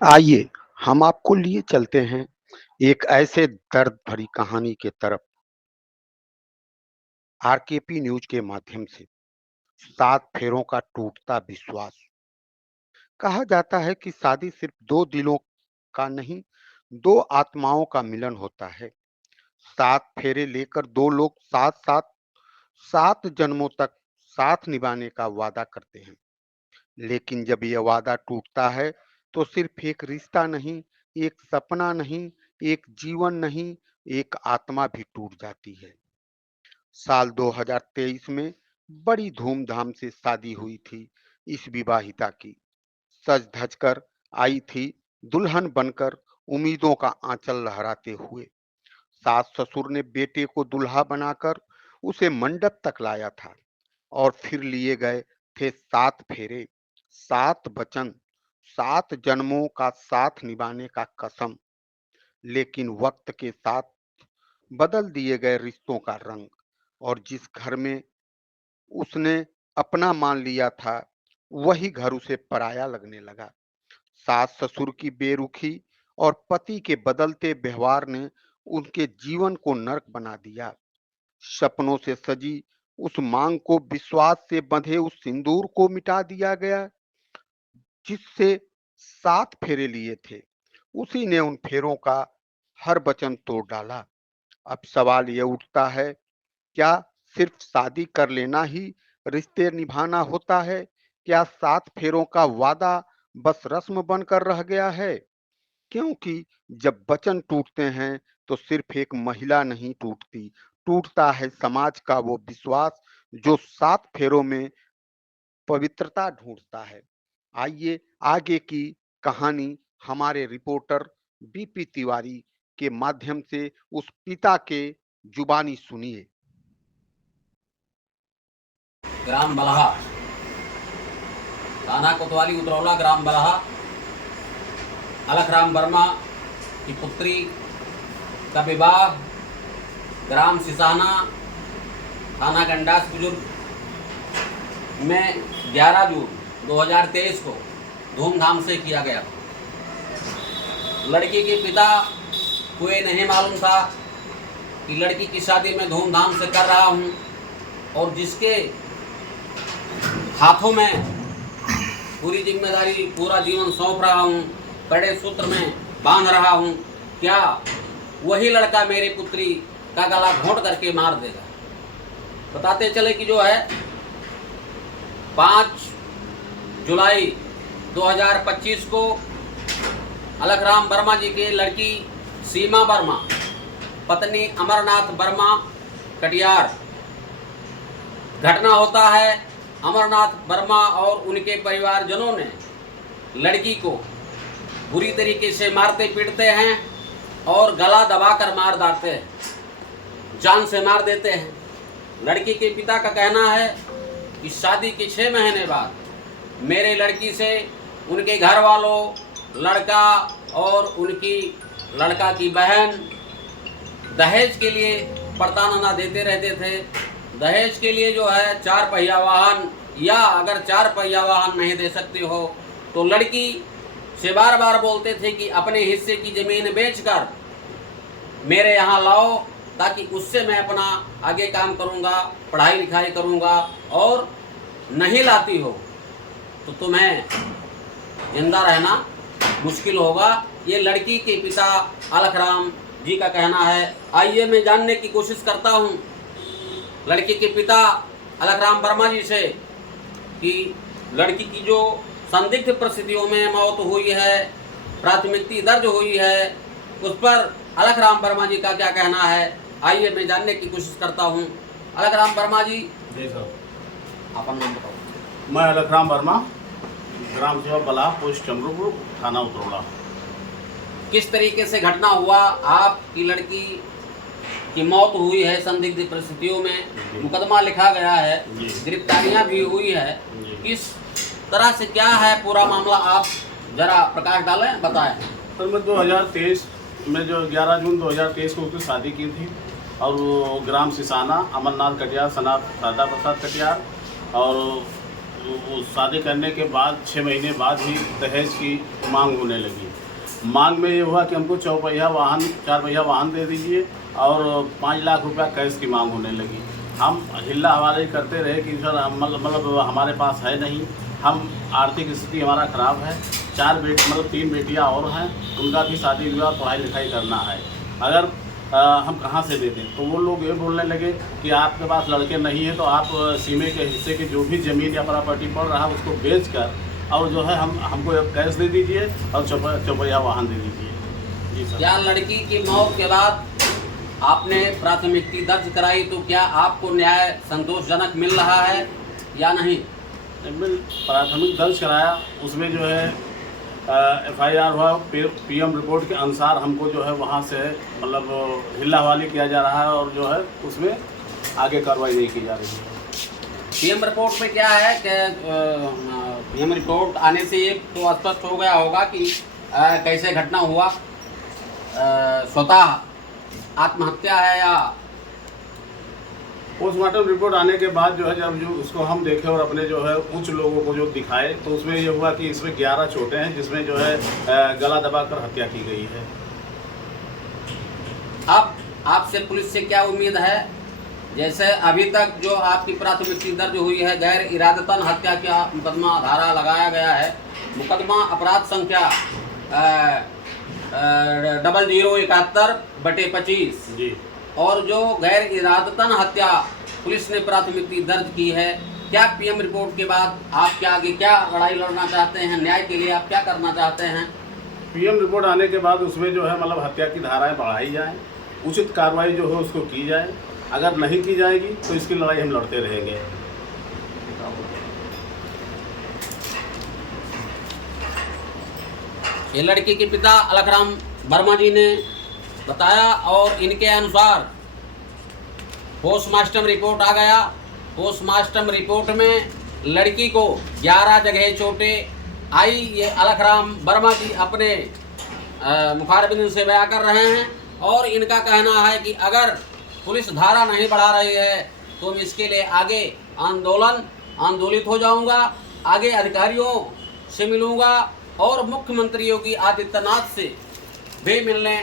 आइए, हम आपको लिए चलते हैं एक ऐसे दर्द भरी कहानी के तरफ आरकेपी न्यूज़ के माध्यम से। 7 फेरों का टूटता विश्वास। कहा जाता है कि शादी सिर्फ 2 दिलों का नहीं, 2 आत्माओं का मिलन होता है। 7 फेरे लेकर 2 लोग साथ-साथ 7 जन्मों तक साथ निभाने का वादा करते हैं। लेकिन जब यह वादा टूटता है, तो सिर्फ एक रिश्ता नहीं, एक सपना नहीं, एक जीवन नहीं, एक आत्मा भी टूट जाती है। साल 2023 में बड़ी धूमधाम से शादी हुई थी इस विवाहिता की। सज-धज कर आई थी दुल्हन बनकर, उम्मीदों का आंचल लहराते हुए। सास-ससुर ने बेटे को दूल्हा बनाकर उसे मंडप तक लाया था और फिर लिए गए थे 7 फेरे, 7 वचन, 7 जन्मों का साथ निभाने का कसम। लेकिन वक्त के साथ बदल दिए गए रिश्तों का रंग, और जिस घर में उसने अपना मान लिया था, वही घर उसे पराया लगने लगा। सास-ससुर की बेरुखी और पति के बदलते व्यवहार ने उनके जीवन को नर्क बना दिया। सपनों से सजी उस मांग को, विश्वास से बंधे उस सिंदूर को मिटा दिया गया, जिससे 7 फेरे लिए थे। उसी ने उन फेरों का हर वचन तोड़ डाला। अब सवाल ये उठता है, क्या सिर्फ शादी कर लेना ही रिश्ते निभाना होता है? क्या 7 फेरों का वादा बस रस्म बनकर रह गया है? क्योंकि जब वचन टूटते हैं, तो सिर्फ एक महिला नहीं टूटती, टूटता है समाज का वो विश्वास जो 7 फेरों में पवित्रता ढूंढता है। आइए आगे की कहानी हमारे रिपोर्टर बीपी तिवारी के माध्यम से उस पिता के जुबानी सुनिए। ग्राम बलहा, थाना कोतवाली उतरौला, ग्राम बलहा। अलखराम वर्मा की पुत्री का विवाह ग्राम सिसाना, थाना गंडास बुजुर्ग में 11 जून 2023 को धूमधाम से किया गया। लड़की के पिता को ये नहीं मालूम था कि लड़की की शादी में धूमधाम से कर रहा हूँ, और जिसके हाथों में पूरी जिम्मेदारी, पूरा जीवन सौंप रहा हूँ, कड़े सूत्र में बांध रहा हूँ, क्या वही लड़का मेरी पुत्री का गला घोंट करके मार देगा। बताते चले कि जो है 5 जुलाई 2025 को अलखराम वर्मा जी के लड़की सीमा वर्मा, पत्नी अमरनाथ वर्मा कटियार, घटना होता है। अमरनाथ वर्मा और उनके परिवारजनों ने लड़की को बुरी तरीके से मारते पीटते हैं और गला दबाकर मार डालते हैं, जान से मार देते हैं। लड़की के पिता का कहना है कि शादी के 6 महीने बाद मेरे लड़की से उनके घर वालों, लड़का और उनकी लड़का की बहन दहेज के लिए प्रताड़ना देते रहते थे। दहेज के लिए जो है 4 पहिया वाहन, या अगर 4 पहिया वाहन नहीं दे सकते हो तो लड़की से बार बार बोलते थे कि अपने हिस्से की ज़मीन बेचकर मेरे यहाँ लाओ, ताकि उससे मैं अपना आगे काम करूँगा, पढ़ाई लिखाई करूँगा, और नहीं लाती हो तो तुम्हें जिंदा रहना मुश्किल होगा। ये लड़की के पिता अलखराम जी का कहना है। आइए मैं जानने की कोशिश करता हूँ लड़की के पिता अलखराम वर्मा जी से कि लड़की की जो संदिग्ध परिस्थितियों में मौत हुई है, प्राथमिकी दर्ज हुई है, उस पर अलखराम वर्मा जी का क्या कहना है। आइए मैं जानने की कोशिश करता हूँ। अलखराम वर्मा जी सर, अपना नाम बताओ। मैं अलखराम वर्मा, ग्राम सेवा बलहा, पोस्ट चमरूपुर, थाना उतरौला। किस तरीके से घटना हुआ, आपकी लड़की की मौत हुई है संदिग्ध परिस्थितियों में, मुकदमा लिखा गया है, गिरफ्तारियां भी हुई है, किस तरह से क्या है पूरा मामला, आप जरा प्रकाश डालें, बताएं। सर, मैं 2023 में जो 11 जून 2023 को उसकी शादी की थी, और वो ग्राम सिसाना, अमरनाथ कटियार, सनात राधा प्रसाद कटियार, और वो शादी करने के बाद 6 महीने बाद ही दहेज की मांग होने लगी। मांग में ये हुआ कि हमको 4 पहिया वाहन दे दीजिए और 5 लाख रुपया कैश की मांग होने लगी। हम हिल्ला हवाले करते रहे कि सर मतलब हमारे पास है नहीं, हम आर्थिक स्थिति हमारा ख़राब है, 3 बेटियां और हैं, उनका भी शादी विवाह पढ़ाई लिखाई करना है, अगर हम कहाँ से दे दें। तो वो लोग ये बोलने लगे कि आपके पास लड़के नहीं है तो आप सीमे के हिस्से की जो भी ज़मीन या प्रॉपर्टी पड़ रहा है उसको बेच कर और जो है हमको कैश दे दीजिए और चौपहिया वाहन दे दीजिए। जी सर। क्या लड़की की मौत के बाद आपने प्राथमिकी दर्ज कराई तो क्या आपको न्याय संतोषजनक मिल रहा है या नहीं? प्राथमिक दर्ज कराया, उसमें जो है FIR हुआ, PM रिपोर्ट के अनुसार हमको जो है वहाँ से मतलब हिल्ला हवाली किया जा रहा है और जो है उसमें आगे कार्रवाई नहीं की जा रही है। PM रिपोर्ट में क्या है कि PM रिपोर्ट आने से ये तो स्पष्ट हो गया होगा कि कैसे घटना हुआ, स्वतः आत्महत्या है या पोस्टमार्टम रिपोर्ट आने के बाद जो है जब जो उसको हम देखे और अपने जो है उच्च लोगों को जो दिखाए तो उसमें ये हुआ कि इसमें 11 चोटें हैं जिसमें जो है गला दबाकर हत्या की गई है। अब आपसे पुलिस से क्या उम्मीद है? जैसे अभी तक जो आपकी प्राथमिकी दर्ज हुई है, गैर इरादतन हत्या का मुकदमा धारा लगाया गया है, मुकदमा अपराध संख्या 0071/25 जी। और जो गैर इरादतन हत्या पुलिस ने प्राथमिकी दर्ज की है, क्या PM रिपोर्ट के बाद आप क्या आगे क्या लड़ाई लड़ना चाहते हैं? न्याय के लिए आप क्या करना चाहते हैं? PM रिपोर्ट आने के बाद उसमें जो है मतलब हत्या की धाराएं बढ़ाई जाए, उचित कार्रवाई जो है उसको की जाए, अगर नहीं की जाएगी तो इसकी लड़ाई हम लड़ते रहेंगे। ये लड़की के पिता अलखराम वर्मा जी ने बताया और इनके अनुसार पोस्टमार्टम रिपोर्ट आ गया। पोस्टमार्टम रिपोर्ट में लड़की को 11 जगह चोटें आई। ये अलखराम वर्मा जी अपने मुखारबिन से बयां कर रहे हैं और इनका कहना है कि अगर पुलिस धारा नहीं बढ़ा रही है तो मैं इसके लिए आगे आंदोलित हो जाऊंगा, आगे अधिकारियों से मिलूंगा और मुख्यमंत्री योगी आदित्यनाथ से भी मिलने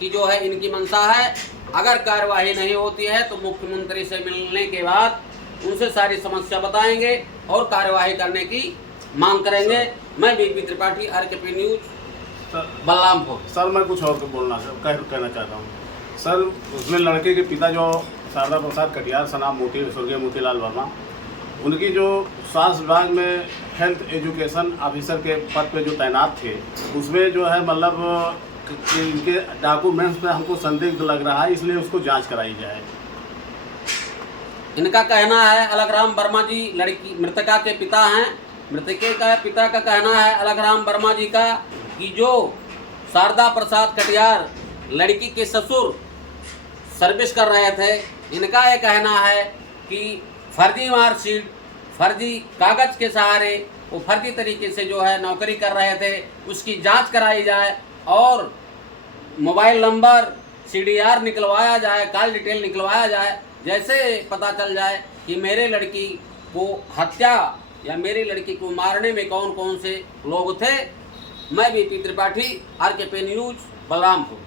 की जो है इनकी मंशा है। अगर कार्यवाही नहीं होती है तो मुख्यमंत्री से मिलने के बाद उनसे सारी समस्या बताएंगे और कार्यवाही करने की मांग करेंगे। मैं BP Tripathi, RKP news, Balrampur. Sir मैं कुछ और कहना चाहता हूँ। सर उसमें लड़के के पिता जो शारदा प्रसाद कटियार सनाम स्वर्गीय मोतीलाल वर्मा, उनकी जो स्वास्थ्य विभाग में हेल्थ एजुकेशन ऑफिसर के पद पे जो तैनात थे, उसमें जो है मतलब इनके डॉक्यूमेंट्स पे हमको संदिग्ध लग रहा है, इसलिए उसको जांच कराई जाए। इनका कहना है, अलखराम वर्मा जी लड़की मृतका के पिता हैं। मृतके का पिता का कहना है अलखराम वर्मा जी का कि जो शारदा प्रसाद कटियार लड़की के ससुर सर्विस कर रहे थे, इनका ये कहना है कि फर्जी मार्कशीट, फर्जी कागज के सहारे वो फर्जी तरीके से जो है नौकरी कर रहे थे, उसकी जांच कराई जाए और मोबाइल नंबर CDR निकलवाया जाए, कॉल डिटेल निकलवाया जाए। जैसे पता चल जाए कि मेरे लड़की को हत्या या मेरी लड़की को मारने में कौन कौन से लोग थे। मैं BP Tripathi, RKP news, Balrampur.